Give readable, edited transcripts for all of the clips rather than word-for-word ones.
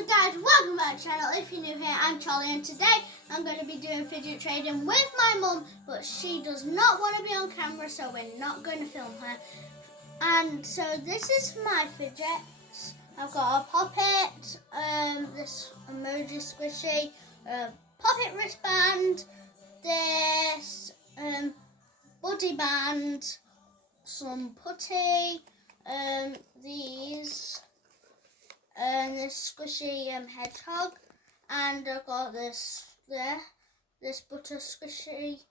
So guys, welcome back to the channel. If you're new here, I'm Charlie, and today I'm going to be doing fidget trading with my mum, but she does not want to be on camera, so we're not going to film her. And so this is my fidgets. I've got a poppet, this emoji squishy, a poppet wristband, this buddy band, some putty, these, this squishy hedgehog, and I've got this butter squishy,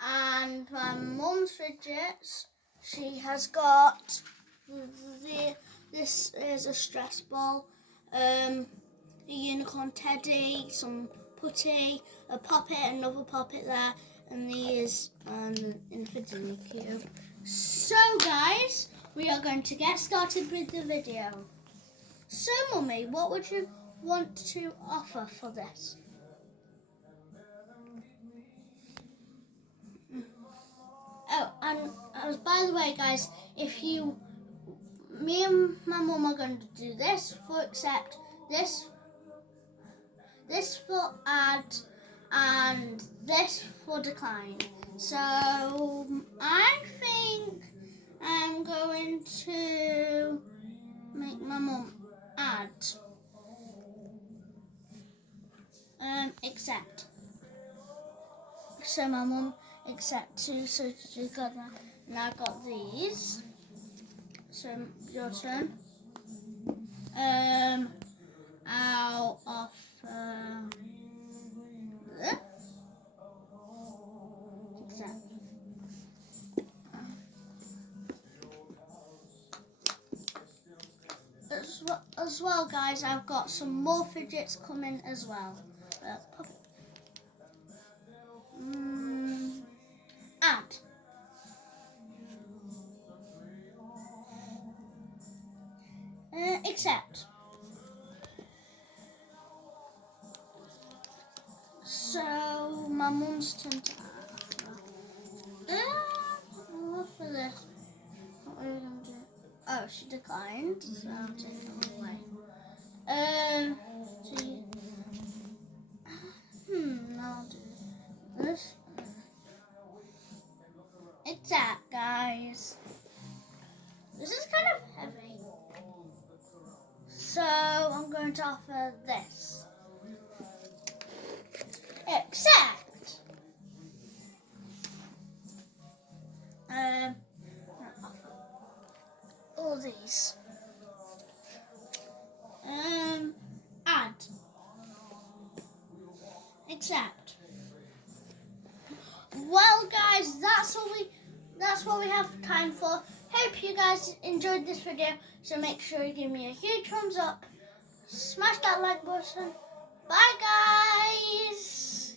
and my mum's fidgets. She has got this is a stress ball, a unicorn teddy, some putty, a poppet, another poppet there, and these infinity cube. So guys, we are going to get started with the video. So Mummy, what would you want to offer for this? Oh, and by the way guys, me and my mum are going to do this for accept, this for add, and this for decline. So I think I'm going to make my mum add, accept. So my mum accept too, so she got that. And I got these. So your turn. I'll offer this. Accept. As well, guys, I've got some more fidgets coming as well. Add. Accept. So my mum's turn to add. I'll offer this. What are we gonna do? Oh, she declined, so I'll take it away. I'll do this. Exact, guys. This is kind of heavy. So I'm going to offer this. Accept. Offer all these. Add. Accept. Well, guys, that's what we have time for. Hope you guys enjoyed this video. So make sure you give me a huge thumbs up. Smash that like button. Bye, guys.